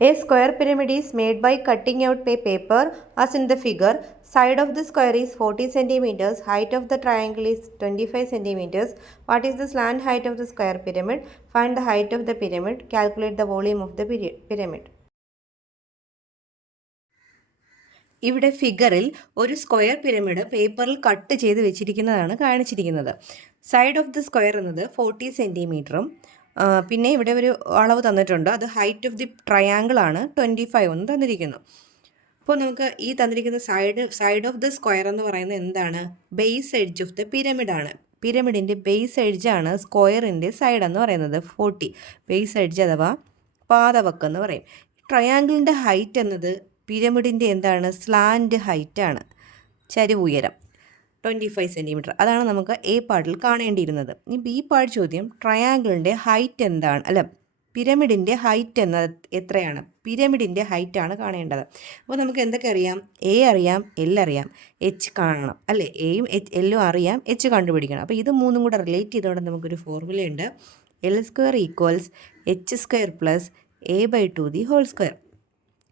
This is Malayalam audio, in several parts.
A square pyramid is made by cutting out a paper as in the figure. Side of the square is 40 centimeters. Height of the triangle is 25 centimeters. What is the slant height of the square pyramid? Find the height of the pyramid. Calculate the volume of the pyramid. ഇവിടെ ഫിഗറിൽ ഒരു സ്ക്വയർ പിരമിഡ് പേപ്പറിൽ കട്ട് ചെയ്ത് വെച്ചിരിക്കുന്നതാണ് കാണിച്ചിരിക്കുന്നത്. സൈഡ് ഓഫ് ദി സ്ക്വയർ എന്നത് 40 സെൻറ്റിമീറ്ററും പിന്നെ ഇവിടെ ഒരു അളവ് തന്നിട്ടുണ്ട്. അത് ഹൈറ്റ് ഓഫ് ദി ട്രയാങ്കിൾ ആണ് 25 എന്ന് തന്നിരിക്കുന്നു. അപ്പോൾ നമുക്ക് ഈ തന്നിരിക്കുന്ന സൈഡ് ഓഫ് ദി സ്ക്വയർ എന്ന് പറയുന്നത് എന്താണ്? ബേസ് എഡ്ജ് ഓഫ് ദി പിരമിഡാണ്. പിരമിഡിൻ്റെ ബേസ് എഡ്ജാണ് സ്ക്വയറിൻ്റെ സൈഡ് എന്ന് പറയുന്നത് 40. ബേസ് എഡ്ജ് അഥവാ പാദവക്ക് എന്ന് പറയും. ട്രയാങ്കിളിൻ്റെ ഹൈറ്റ് എന്നത് പിരമിഡിൻ്റെ എന്താണ്? സ്ലാൻഡ് ഹൈറ്റാണ്, ചരിവ് ഉയരം 25 സെൻറ്റിമീറ്റർ. അതാണ് നമുക്ക് എ പാർട്ടിൽ കാണേണ്ടിയിരുന്നത്. ഈ ബി പാർട്ട് ചോദ്യം ട്രയാങ്കിളിൻ്റെ ഹൈറ്റ് എന്താണ്, അല്ല പിരമിഡിൻ്റെ ഹൈറ്റ് എന്നത് എത്രയാണ്? പിരമിഡിൻ്റെ ഹൈറ്റാണ് കാണേണ്ടത്. അപ്പോൾ നമുക്ക് എന്തൊക്കെ അറിയാം? എ അറിയാം, എൽ അറിയാം, എച്ച് കാണണം അല്ലേ? എയും എല്ലും അറിയാം, എച്ച് കണ്ടുപിടിക്കണം. അപ്പോൾ ഇത് മൂന്നും കൂടെ റിലേറ്റ് ചെയ്തുകൊണ്ട് നമുക്കൊരു ഫോർമുലയുണ്ട്. L square equals H square plus a/2 the whole square.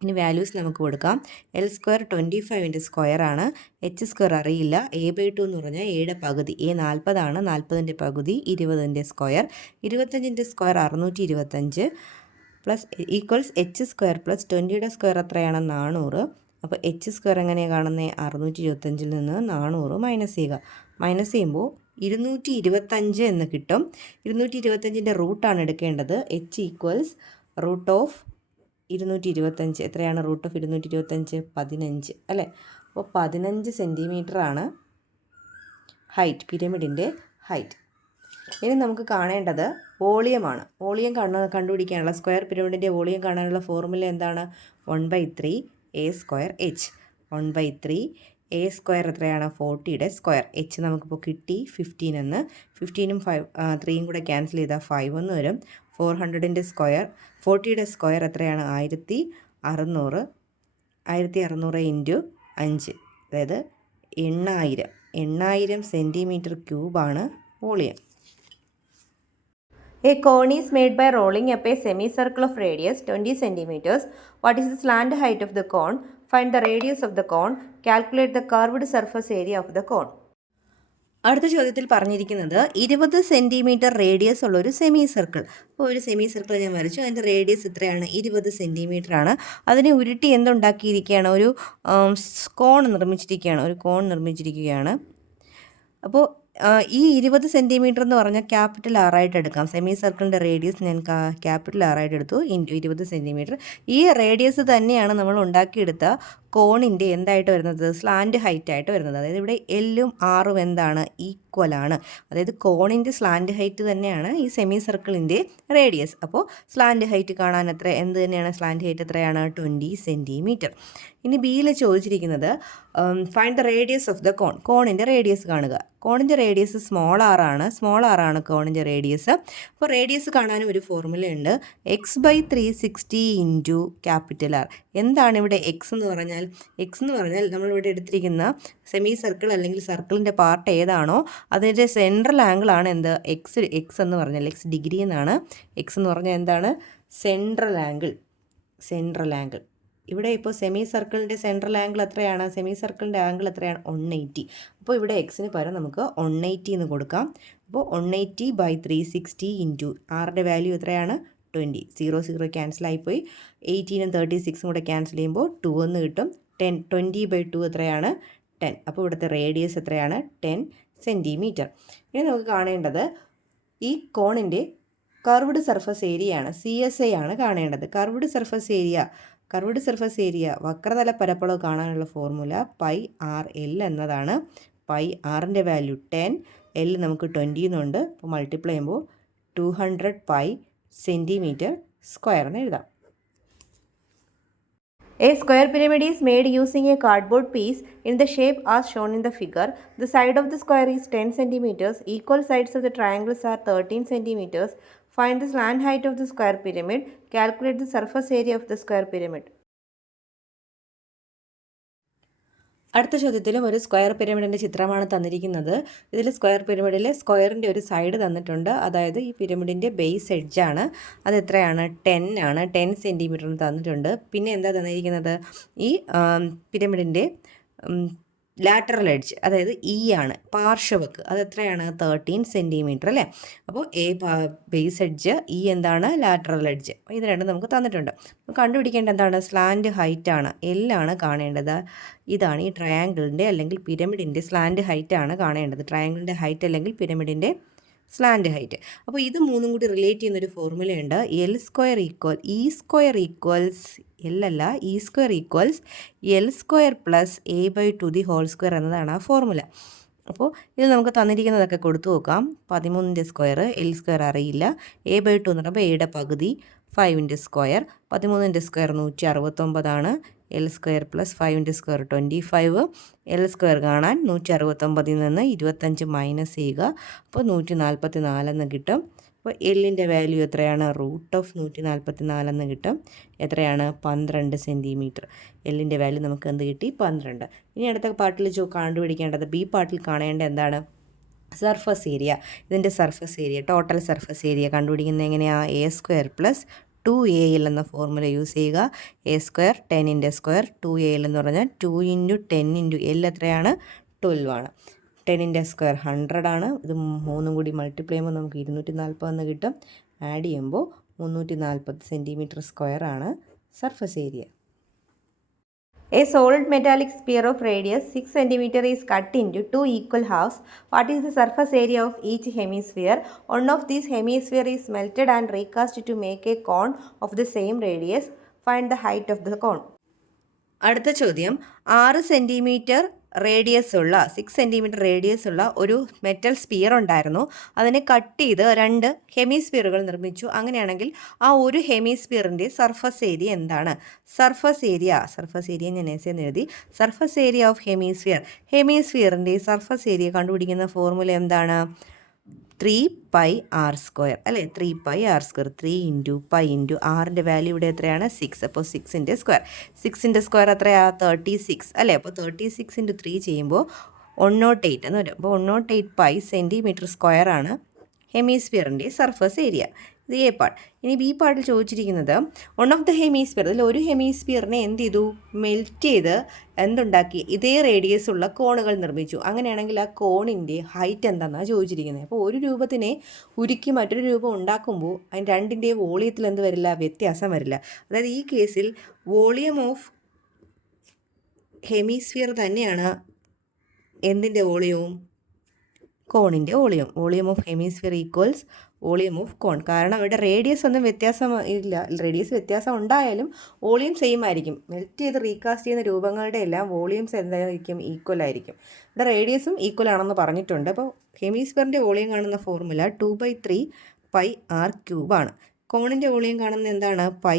ഇനി വാല്യൂസ് നമുക്ക് കൊടുക്കാം. എൽ സ്ക്വയർ 25ൻ്റെ സ്ക്വയറാണ്, എച്ച് സ്ക്വയർ അറിയില്ല, a/2 എന്ന് പറഞ്ഞാൽ എയുടെ പകുതി, എ 40 ആണ്, 40ൻ്റെ പകുതി 20ൻ്റെ സ്ക്വയർ, 25ൻ്റെ square 625 plus equals H square plus 20യുടെ സ്ക്വയർ എത്രയാണ്? 400. അപ്പോൾ എച്ച് സ്ക്വയർ എങ്ങനെയാണ് കാണുന്നത്? 625ൽ നിന്ന് 400 മൈനസ് ചെയ്യുക. മൈനസ് ചെയ്യുമ്പോൾ 225 എന്ന് കിട്ടും. 225ൻ്റെ റൂട്ടാണ് എടുക്കേണ്ടത്. H equals root of 225. എത്രയാണ് റൂട്ട് ഓഫ് 225? 15 അല്ലേ? അപ്പോൾ 15 സെൻറ്റിമീറ്ററാണ് ഹൈറ്റ്, പിരമിഡിൻ്റെ ഹൈറ്റ്. ഇനി നമുക്ക് കാണേണ്ടത് വോളിയമാണ്. വോളിയം കണ്ടുപിടിക്കാനുള്ള, സ്ക്വയർ പിരമിഡിൻ്റെ വോളിയം കാണാനുള്ള ഫോർമുല എന്താണ്? 1/3 a square H. 1/3 a square എത്രയാണ്? 40യുടെ സ്ക്വയർ. എച്ച് നമുക്കിപ്പോൾ കിട്ടി 15 എന്ന്. 15ഉം 3യും കൂടെ ക്യാൻസൽ ചെയ്താൽ 5 എന്ന് വരും. 400ൻ്റെ സ്ക്വയർ, 40യുടെ സ്ക്വയർ എത്രയാണ്? 1600. 1600 ഇൻറ്റു 5, അതായത് 8000 സെൻറ്റിമീറ്റർ ക്യൂബാണ് volume. A cone is made by rolling up a semicircle of radius 20 centimeters. What is the slant height of the cone? Find the radius of the cone. Calculate the curved surface area of the cone. അടുത്ത ചോദ്യത്തിൽ പറഞ്ഞിരിക്കുന്നത് 20 സെൻറ്റിമീറ്റർ റേഡിയസ് ഉള്ള ഒരു സെമി സർക്കിൾ. അപ്പോൾ ഒരു സെമി സർക്കിൾ ഞാൻ വരച്ചു, അതിൻ്റെ റേഡിയസ് എത്രയാണ്? 20 സെൻറ്റിമീറ്റർ ആണ്. അതിനെ ഉരുട്ടി എന്തുണ്ടാക്കിയിരിക്കുകയാണ്? ഒരു കോൺ നിർമ്മിച്ചിരിക്കുകയാണ്. അപ്പോൾ ഈ 20 സെൻറ്റിമീറ്റർ എന്ന് പറഞ്ഞാൽ ക്യാപിറ്റൽ ആറായിട്ട് എടുക്കാം. സെമി സർക്കിളിൻ്റെ റേഡിയസ് ഞാൻ ക്യാപിറ്റൽ ആറായിട്ട് എടുത്തു, ഇൻറ്റു 20 സെൻറ്റിമീറ്റർ. ഈ റേഡിയസ് തന്നെയാണ് നമ്മൾ ഉണ്ടാക്കിയെടുത്ത കോണിൻ്റെ എന്തായിട്ട് വരുന്നത്? സ്ലാൻഡ് ഹൈറ്റ് ആയിട്ട് വരുന്നത്. അതായത് ഇവിടെ എല്ലും ആറും എന്താണ്? ഈക്വലാണ്. അതായത് കോണിൻ്റെ സ്ലാൻഡ് ഹൈറ്റ് തന്നെയാണ് ഈ സെമി സർക്കിളിൻ്റെ റേഡിയസ്. അപ്പോൾ സ്ലാൻഡ് ഹൈറ്റ് കാണാൻ എന്ത് തന്നെയാണ്? സ്ലാൻഡ് ഹൈറ്റ് എത്രയാണ്? 20 സെൻറ്റിമീറ്റർ. ഇനി ബിയിൽ ചോദിച്ചിരിക്കുന്നത് find the radius of the cone. കോണിൻ്റെ റേഡിയസ് കാണുക. കോണിൻ്റെ റേഡിയസ് സ്മോൾ ആറാണ് കോണിൻ്റെ റേഡിയസ്. അപ്പോൾ റേഡിയസ് കാണാനും ഒരു ഫോർമുലയുണ്ട്. x/360 into capital R. എന്താണ് ഇവിടെ എക്സ് എന്ന് പറഞ്ഞാൽ? നമ്മളിവിടെ എടുത്തിരിക്കുന്ന സെമി സർക്കിൾ അല്ലെങ്കിൽ സർക്കിളിൻ്റെ പാർട്ട് ഏതാണോ അതിൻ്റെ സെൻട്രൽ ആംഗിൾ ആണ് എന്ത്? എക്സ് എന്ന് പറഞ്ഞാൽ എക്സ് ഡിഗ്രി എന്നാണ്. എക്സ് എന്ന് പറഞ്ഞാൽ എന്താണ്? Central angle. ഇവിടെ ഇപ്പോൾ സെമി സർക്കിളിൻ്റെ സെൻട്രൽ ആംഗിൾ എത്രയാണ്? സെമി സർക്കിളിൻ്റെ ആംഗിൾ എത്രയാണ്? 180. അപ്പോൾ ഇവിടെ എക്സിന് പകരം നമുക്ക് 180 എന്ന് കൊടുക്കാം. അപ്പോൾ 180/360 ഇൻറ്റു ആറിൻ്റെ വാല്യൂ എത്രയാണ്? 20. 0 ക്യാൻസലായിപ്പോയി. 18ഉം 36ഉം കൂടെ ക്യാൻസൽ ചെയ്യുമ്പോൾ 2 എന്ന് കിട്ടും. 20/2 എത്രയാണ്? 10. അപ്പോൾ ഇവിടുത്തെ റേഡിയസ് എത്രയാണ്? 10 സെൻറ്റിമീറ്റർ. ഇനി നമുക്ക് കാണേണ്ടത് ഈ കോണിൻ്റെ കർവ്ഡ് സർഫസ് ഏരിയയാണ്, CSI ആണ് കാണേണ്ടത്. കർവ്ഡ് സർഫസ് ഏരിയ വക്രതല പരപ്പളവ് കാണാനുള്ള ഫോർമുല πRL എന്നതാണ്. πRൻ്റെ വാല്യൂ 10, L നമുക്ക് 20 എന്നുണ്ട്. അപ്പോൾ മൾട്ടിപ്ലൈ ചെയ്യുമ്പോൾ 200 π സെൻറ്റിമീറ്റർ സ്ക്വയർ എന്ന് എഴുതാം. A square pyramid is made using a cardboard piece in the shape as shown in the figure. The side of the square is 10 centimeters. Equal sides of the triangles are 13 centimeters. Find the slant height of the square pyramid. Calculate the surface area of the square pyramid. അടുത്ത ചോദ്യത്തിലും ഒരു സ്ക്വയർ പിരമിഡിൻ്റെ ചിത്രമാണ് തന്നിരിക്കുന്നത്. ഇതിൽ സ്ക്വയർ പിരമിഡിലെ സ്ക്വയറിൻ്റെ ഒരു സൈഡ് തന്നിട്ടുണ്ട്. അതായത് ഈ പിരമിഡിൻ്റെ ബേസ് എഡ്ജാണ്. അത് എത്രയാണ്? 10 ആണ്. 10 സെൻറ്റിമീറ്ററിന് തന്നിട്ടുണ്ട്. പിന്നെ എന്താ തന്നിരിക്കുന്നത്? ഈ പിരമിഡിൻ്റെ ലാറ്ററൽ എഡ്ജ്, അതായത് ആണ് പാർശ്വവക്ക്, അത് എത്രയാണ്? 13 സെൻറ്റിമീറ്റർ അല്ലേ. അപ്പോൾ ബേസ് എഡ്ജ്, എന്താണ്? Lateral edge. ഇത് രണ്ടും നമുക്ക് തന്നിട്ടുണ്ട്. കണ്ടുപിടിക്കേണ്ട എന്താണ്? സ്ലാൻഡ് ഹൈറ്റ് ആണ്. ആണ് കാണേണ്ടത്. ഇതാണ് ഈ ട്രയാങ്കിളിൻ്റെ അല്ലെങ്കിൽ പിരമിഡിൻ്റെ സ്ലാൻഡ് ഹൈറ്റ് ആണ് കാണേണ്ടത്. ട്രയാങ്കിളിൻ്റെ ഹൈറ്റ് അല്ലെങ്കിൽ പിരമിഡിൻ്റെ സ്ലാൻഡ് ഹൈറ്റ്. അപ്പോൾ ഇത് മൂന്നും കൂടി റിലേറ്റ് ചെയ്യുന്നൊരു ഫോർമുലയുണ്ട്. L square equals L square plus a/2 എന്നതാണ് ആ ഫോർമുല. അപ്പോൾ ഇത് നമുക്ക് തന്നിരിക്കുന്നതൊക്കെ കൊടുത്തു നോക്കാം. 13ൻ്റെ സ്ക്വയർ, എൽ സ്ക്വയർ അറിയില്ല, a/2 എന്ന് പറയുമ്പോൾ എയുടെ പകുതി, 5ൻ്റെ സ്ക്വയർ, 13ൻ്റെ സ്ക്വയർ 169 എൽ സ്ക്വയർ പ്ലസ് 5ൻ്റെ സ്ക്വയർ 25. എൽ സ്ക്വയർ കാണാൻ 169ൽ നിന്ന് 25 മൈനസ് ചെയ്യുക. അപ്പോൾ 144 എന്ന് കിട്ടും. അപ്പോൾ എല്ലിൻ്റെ വാല്യൂ എത്രയാണ്? √144 എന്ന് കിട്ടും. എത്രയാണ്? 12 സെൻറ്റിമീറ്റർ. എല്ലിൻ്റെ വാല്യൂ നമുക്ക് എന്ത് കിട്ടി? 12. ഇനി അടുത്ത പാർട്ടിൽ കണ്ടുപിടിക്കേണ്ടത്, ബി പാർട്ടിൽ കാണേണ്ട എന്താണ്? Surface area. ഇതിൻ്റെ surface area, total surface area കണ്ടുപിടിക്കുന്നത് എങ്ങനെയാണ്? a² പ്ലസ് 2al എന്ന ഫോർമുല യൂസ് ചെയ്യുക. a², 10ൻ്റെ സ്ക്വയർ, 2al എന്ന് പറഞ്ഞാൽ 2 × 10 × l എത്രയാണ്? 12 ആണ്. 10ൻ്റെ സ്ക്വയർ 100 ആണ്. ഇത് മൂന്നും കൂടി മൾട്ടിപ്ലൈ ചെയ്യുമ്പോൾ നമുക്ക് 240 എന്ന് കിട്ടും. ആഡ് ചെയ്യുമ്പോൾ 340 സെൻറ്റിമീറ്റർ സ്ക്വയർ ആണ് surface area. A solid metallic sphere of radius 6 cm is cut into 2 equal halves. What is the surface area of each hemisphere? One of these hemisphere is melted and recast to make a cone of the same radius. Find the height of the cone. അടുത്ത ചോദ്യം, 6 സെൻറ്റിമീറ്റർ റേഡിയസ് ഉള്ള 6 സെൻറ്റിമീറ്റർ റേഡിയസ് ഉള്ള ഒരു മെറ്റൽ സ്പിയർ ഉണ്ടായിരുന്നു. അതിനെ കട്ട് ചെയ്ത് 2 ഹെമിസ്ഫിയറുകൾ നിർമ്മിച്ചു. അങ്ങനെയാണെങ്കിൽ ആ ഒരു ഹെമിസ്ഫിയറിൻ്റെ സർഫസ് ഏരിയ എന്താണ്? സർഫസ് ഏരിയ ഞാൻ എസ് എന്ന് എഴുതി. സർഫസ് ഏരിയ ഓഫ് ഹെമിസ്ഫിയറിൻ്റെ സർഫസ് ഏരിയ കണ്ടുപിടിക്കുന്ന ഫോർമുല എന്താണ്? 3πr², അല്ലേ? 3πr², 3 × π × ആറിൻ്റെ വാല്യൂ ഇവിടെ എത്രയാണ്? 6. അപ്പോൾ 6ൻ്റെ സ്ക്വയർ എത്രയാണ്? 36 അല്ലേ. അപ്പോൾ 36 × 3 ചെയ്യുമ്പോൾ 108 എന്ന് വരും. അപ്പോൾ 108 π സെൻറ്റിമീറ്റർ സ്ക്വയർ ആണ് ഹെമിസ്ഫിയറിൻ്റെ സർഫസ് ഏരിയ. ഇത് എ പാർട്ട്. ഇനി ബി പാർട്ടിൽ ചോദിച്ചിരിക്കുന്നത്, വൺ ഓഫ് ദ ഹെമിസ്ഫിയർ, അതിൽ ഒരു ഹെമിസ്ഫിയറിനെ എന്ത് ചെയ്തു? മെൽറ്റ് ചെയ്ത് എന്തുണ്ടാക്കി? ഇതേ റേഡിയസ് ഉള്ള കോണുകൾ നിർമ്മിച്ചു. അങ്ങനെയാണെങ്കിൽ ആ കോണിൻ്റെ ഹൈറ്റ് എന്താണെന്നാണ് ചോദിച്ചിരിക്കുന്നത്. അപ്പോൾ ഒരു രൂപത്തിനെ ഉരുക്കി മറ്റൊരു രൂപം ഉണ്ടാക്കുമ്പോൾ അതിന് രണ്ടിൻ്റെ വോളിയത്തിൽ എന്ത് വരില്ല? വ്യത്യാസം വരില്ല. അതായത് ഈ കേസിൽ വോളിയം ഓഫ് ഹെമിസ്ഫിയർ തന്നെയാണ് എന്തിൻ്റെ വോളിയവും? കോണിൻ്റെ volume. Volume of hemisphere equals volume of cone. കാരണം അവിടെ റേഡിയസ് ഒന്നും വ്യത്യാസം ഇല്ല. റേഡിയസ് വ്യത്യാസം ഉണ്ടായാലും വോളിയം സെയിം ആയിരിക്കും. മെൽറ്റ് ചെയ്ത് റീകാസ്റ്റ് ചെയ്യുന്ന രൂപങ്ങളുടെ എല്ലാം വോളിയംസ് എന്തായിരിക്കും? ഈക്വൽ ആയിരിക്കും. ഇവിടെ റേഡിയസും ഈക്വൽ ആണെന്ന് പറഞ്ഞിട്ടുണ്ട്. അപ്പോൾ ഹെമിസ്ഫിയറിൻ്റെ വോളിയം കാണുന്ന ഫോർമുല 2/3πr³ ആണ്. കോണിൻ്റെ വോളിയം കാണുന്നത് എന്താണ്? πr²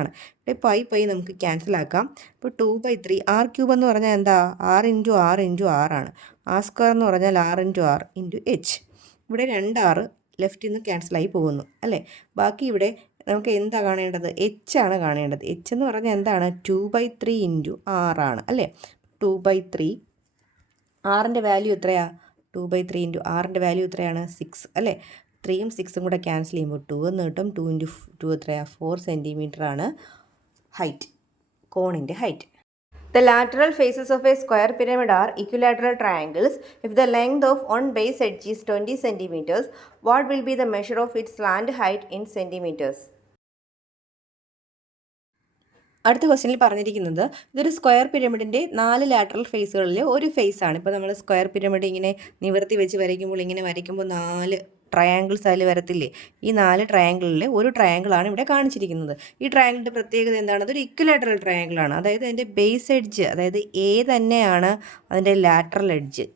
ആണ്. ഇവിടെ പൈ നമുക്ക് ക്യാൻസൽ ആക്കാം. ഇപ്പോൾ 2/3 r³ എന്ന് പറഞ്ഞാൽ എന്താ? r × r × r ആണ്. r² എന്ന് പറഞ്ഞാൽ r × r × h. ഇവിടെ 2r ലെഫ്റ്റിൽ നിന്ന് ക്യാൻസലായി പോകുന്നു അല്ലേ. ബാക്കി ഇവിടെ നമുക്ക് എന്താ കാണേണ്ടത്? h ആണ് കാണേണ്ടത്. h എന്ന് പറഞ്ഞാൽ എന്താണ്? 2/3 × r ആണ് അല്ലേ. 2/3 ആറിൻ്റെ വാല്യൂ എത്രയാണ്? 2/3 × ആറിൻ്റെ വാല്യൂ എത്രയാണ്? 6 അല്ലേ. 3യും 6ഉം കൂടെ ക്യാൻസൽ ചെയ്യുമ്പോൾ 2 എന്ന് കിട്ടും. 2 × 2 എത്രയാണ്? 4 സെൻറ്റിമീറ്റർ ആണ് ഹൈറ്റ്, കോണിൻ്റെ height. The lateral faces of a square pyramid are equilateral triangles. If the length of one base edge is 20 centimeters, what will be the measure of its slant height in centimeters? അടുത്ത ക്വസ്റ്റ്യനിൽ പറഞ്ഞിരിക്കുന്നത്, ഇതൊരു സ്ക്വയർ പിരമിഡിൻ്റെ 4 ലാറ്ററൽ ഫേസുകളിൽ ഒരു ഫേസാണ്. ഇപ്പോൾ നമ്മൾ സ്ക്വയർ പിരമിഡ് ഇങ്ങനെ നിവർത്തി വെച്ച് വരയ്ക്കുമ്പോൾ 4 ട്രയാങ്കിൾസ് അതിൽ വരത്തില്ലേ? ഈ 4 ട്രയാങ്കിളിൽ ഒരു ട്രയാങ്കിളാണ് ഇവിടെ കാണിച്ചിരിക്കുന്നത്. ഈ ട്രയാങ്കിളിൻ്റെ പ്രത്യേകത എന്താണ്? അതൊരു ഇക്വലാറ്ററൽ ട്രയാങ്കിളാണ്. അതായത് അതിൻ്റെ ബേസ് എഡ്ജ്, അതായത് എ തന്നെയാണ് അതിൻ്റെ ലാറ്ററൽ എഡ്ജ്.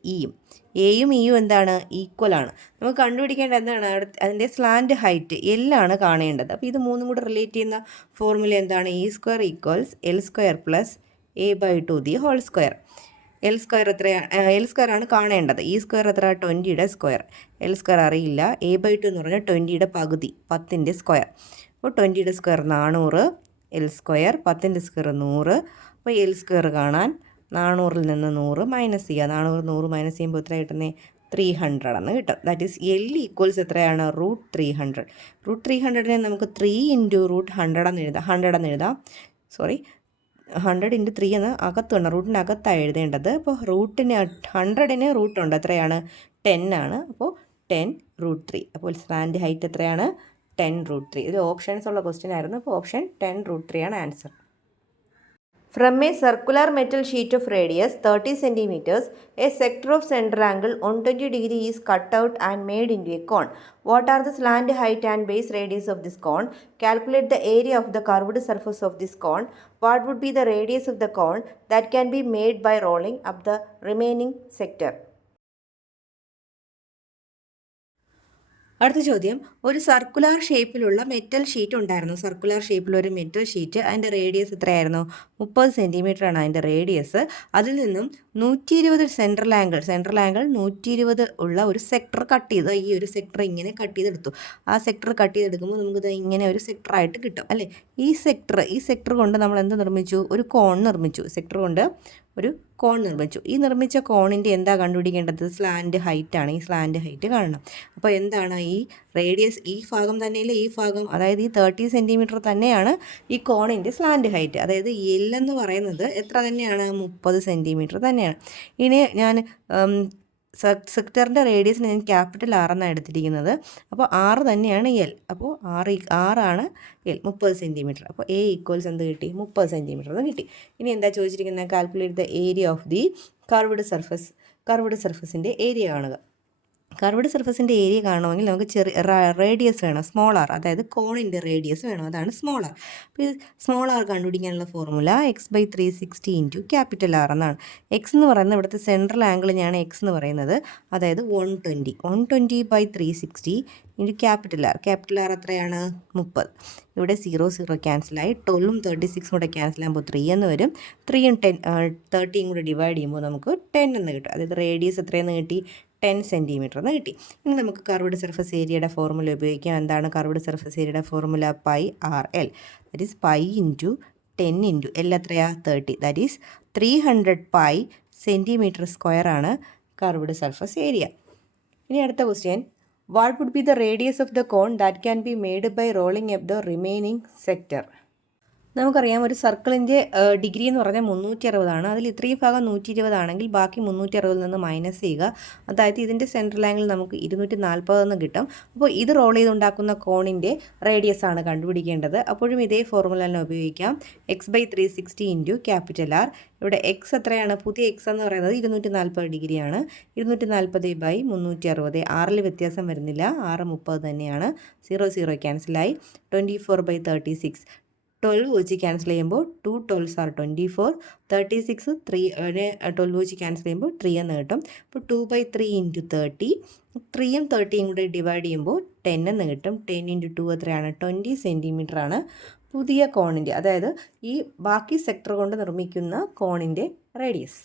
എയും ഇയും എന്താണ്? ഈക്വലാണ്. നമുക്ക് കണ്ടുപിടിക്കേണ്ട എന്താണ്? അതിൻ്റെ സ്ലാൻഡ് ഹൈറ്റ് എല്ലാണ് കാണേണ്ടത്. അപ്പോൾ ഇത് മൂന്നും കൂടെ റിലേറ്റ് ചെയ്യുന്ന ഫോർമുല എന്താണ്? e² equals l² plus a/2 L square എത്രയാണ്? എൽ സ്ക്വയർ ആണ് കാണേണ്ടത്. ഈ സ്ക്വയർ എത്ര? 20യുടെ സ്ക്വയർ. എൽ സ്ക്വയർ അറിയില്ല. a/2 എന്ന് പറഞ്ഞാൽ 20യുടെ പകുതി, 10ൻ്റെ സ്ക്വയർ. അപ്പോൾ 20യുടെ സ്ക്വയർ 400, എൽ സ്ക്വയർ 10ൻ്റെ സ്ക്വയർ 100. അപ്പോൾ എൽ സ്ക്വയർ കാണാൻ 400-ൽ നിന്ന് 100 മൈനസ് ചെയ്യുക. 400 മൈനസ് ചെയ്യുമ്പോൾ എത്ര കിട്ടുന്നത്? 300 എന്ന് കിട്ടും. ദാറ്റ് ഈസ് L ഈക്വൽസ് എത്രയാണ്? √300. √300-നെ നമുക്ക് 3 ഇൻറ്റു √100 എന്ന് എഴുതാം. സോറി, 100 ഇൻറ്റു 3 എന്ന് അകത്ത് വേണം, റൂട്ടിനകത്താണ് എഴുതേണ്ടത്. അപ്പോൾ 100-ന് റൂട്ടുണ്ട്, എത്രയാണ്? 10 ആണ്. അപ്പോൾ 10√3. അപ്പോൾ സ്ലാൻഡ് ഹൈറ്റ് എത്രയാണ്? 10√3. ഇത് ഓപ്ഷൻസ് ഉള്ള ക്വസ്റ്റ്യൻ ആയിരുന്നു. അപ്പോൾ ഓപ്ഷൻ 10√3 ആണ് answer. From a circular metal sheet of radius 30 centimeters, a sector of center angle 120 degree is cut out and made into a cone. What are the slant height and base radius of this cone? Calculate the area of the curved surface of this cone. What would be the radius of the cone that can be made by rolling up the remaining sector? അടുത്ത ചോദ്യം, ഒരു സർക്കുലർ ഷേപ്പിലുള്ള മെറ്റൽ ഷീറ്റ് ഉണ്ടായിരുന്നു. സർക്കുലർ ഷേപ്പിലൊരു മെറ്റൽ ഷീറ്റ്, അതിൻ്റെ റേഡിയസ് എത്രയായിരുന്നു? 30 സെൻറ്റിമീറ്റർ ആണ് അതിൻ്റെ റേഡിയസ്. അതിൽ നിന്നും 120 സെൻട്രൽ ആംഗിൾ 120 ഉള്ള ഒരു സെക്ടർ കട്ട് ചെയ്തു. ഈ ഒരു സെക്ടർ ഇങ്ങനെ കട്ട് ചെയ്തെടുത്തു. ആ സെക്ടർ കട്ട് ചെയ്തെടുക്കുമ്പോൾ നമുക്കിത് ഇങ്ങനെ ഒരു സെക്ടറായിട്ട് കിട്ടും അല്ലേ. ഈ സെക്ടർ കൊണ്ട് നമ്മൾ എന്ത് നിർമ്മിച്ചു? ഒരു കോൺ നിർമ്മിച്ചു. സെക്ടർ കൊണ്ട് ഒരു കോൺ നിർമ്മിച്ചു. ഈ നിർമ്മിച്ച കോണിൻ്റെ എന്താ കണ്ടുപിടിക്കേണ്ടത്? സ്ലാൻഡ് ഹൈറ്റ് ആണ്. ഈ സ്ലാൻഡ് ഹൈറ്റ് കാണണം. അപ്പോൾ എന്താണ് ഈ റേഡിയസ്? ഈ ഭാഗം തന്നെയല്ലേ ഈ ഭാഗം, അതായത് ഈ 30 സെൻറ്റിമീറ്റർ തന്നെയാണ് ഈ കോണിൻ്റെ സ്ലാൻഡ് ഹൈറ്റ്. അതായത് L എന്ന് പറയുന്നത് എത്ര തന്നെയാണ്? 30 സെൻറ്റിമീറ്റർ തന്നെയാണ്. ഇനി ഞാൻ സെക്ടറിൻ്റെ റേഡിയസിന് ഞാൻ ക്യാപിറ്റൽ R എന്നാണ് എടുത്തിരിക്കുന്നത്. അപ്പോൾ R തന്നെയാണ് L. അപ്പോൾ R ആണ് L, 30 സെൻറ്റിമീറ്റർ. അപ്പോൾ A ഈക്വൽസ് എന്ത് കിട്ടി? 30 സെൻറ്റിമീറ്റർ എന്ന് കിട്ടി. ഇനി എന്താ ചോദിച്ചിരിക്കുന്നത്? Calculate the area of the curved സർഫസിൻ്റെ ഏരിയ കാണുക. കർവ്ഡ് സർഫസിൻ്റെ ഏരിയ കാണണമെങ്കിൽ നമുക്ക് റേഡിയസ് വേണം, സ്മോൾ ആർ, അതായത് കോണിൻ്റെ റേഡിയസ് വേണം, അതാണ് സ്മോൾ ആർ. അപ്പോൾ ഈ സ്മോൾ ആർ കണ്ടുപിടിക്കാനുള്ള formula x/360 into capital R എന്നാണ്. എക്സ് എന്ന് പറയുന്നത് ഇവിടുത്തെ സെൻട്രൽ ആംഗിളിനെയാണ് എക്സ് എന്ന് പറയുന്നത്, അതായത് 120/360 ഇൻറ്റു ക്യാപിറ്റൽ ആർ എത്രയാണ്? 30. ഇവിടെ 0 ക്യാൻസലായി, 12ഉം 36ഉം കൂടെ ക്യാൻസൽ ആകുമ്പോൾ 3 എന്ന് വരും. 3ഉം 30ഉം കൂടെ ഡിവൈഡ് ചെയ്യുമ്പോൾ നമുക്ക് 10 എന്ന് കിട്ടും. അതായത് റേഡിയസ് എത്രയെന്ന് കിട്ടി? 10 സെൻറ്റിമീറ്റർ എന്ന് കിട്ടി. ഇനി നമുക്ക് കർവ്ഡ് സർഫസ് ഏരിയയുടെ ഫോർമുല ഉപയോഗിക്കാം. എന്താണ് കർവ്ഡ് സർഫസ് ഏരിയയുടെ formula? πRL, that is pi into 10 into L എത്രയാ? 30, that is 300 pi centimetre square ആണ് കർവ്ഡ് സർഫസ് ഏരിയ. ഇനി അടുത്ത question, what would be the radius of the cone that can be made by rolling up the remaining sector? നമുക്കറിയാം ഒരു സർക്കിളിൻ്റെ ഡിഗ്രി എന്ന് പറഞ്ഞാൽ 360 ആണ്. അതിൽ ഇത്രയും ഭാഗം 120 ആണെങ്കിൽ ബാക്കി 360 നിന്ന് മൈനസ് ചെയ്യുക. അതായത് ഇതിൻ്റെ സെൻട്രൽ ആംഗിൾ നമുക്ക് 240 എന്ന് കിട്ടും. അപ്പോൾ ഇത് റോൾ ചെയ്തുണ്ടാക്കുന്ന കോണിൻ്റെ റേഡിയസ് ആണ് കണ്ടുപിടിക്കേണ്ടത്. അപ്പോഴും ഇതേ ഫോർമുല തന്നെ ഉപയോഗിക്കാം. x/360 into capital R. ഇവിടെ എക്സ് എത്രയാണ്? പുതിയ എക്സ് എന്ന് പറയുന്നത് 240 ഡിഗ്രിയാണ്. 240/360. ആറിൽ വ്യത്യാസം വരുന്നില്ല, 30 തന്നെയാണ്. 0 ക്യാൻസലായി, 24/36. 12 വെച്ച് ക്യാൻസൽ ചെയ്യുമ്പോൾ 2 12s are 24. 36 12 വെച്ച് ക്യാൻസൽ ചെയ്യുമ്പോൾ 3 എന്ന് കിട്ടും. അപ്പോൾ 2/3 ഇൻറ്റു 30. 3ഉം 30ഉം കൂടെ ഡിവൈഡ് ചെയ്യുമ്പോൾ 10 എന്ന് കിട്ടും. 10 ഇൻറ്റു 2 എത്രയാണ്? 20 സെൻറ്റിമീറ്റർ ആണ് പുതിയ കോണിൻ്റെ, അതായത് ഈ ബാക്കി സെക്ടർ കൊണ്ട് നിർമ്മിക്കുന്ന കോണിൻ്റെ റേഡിയസ്.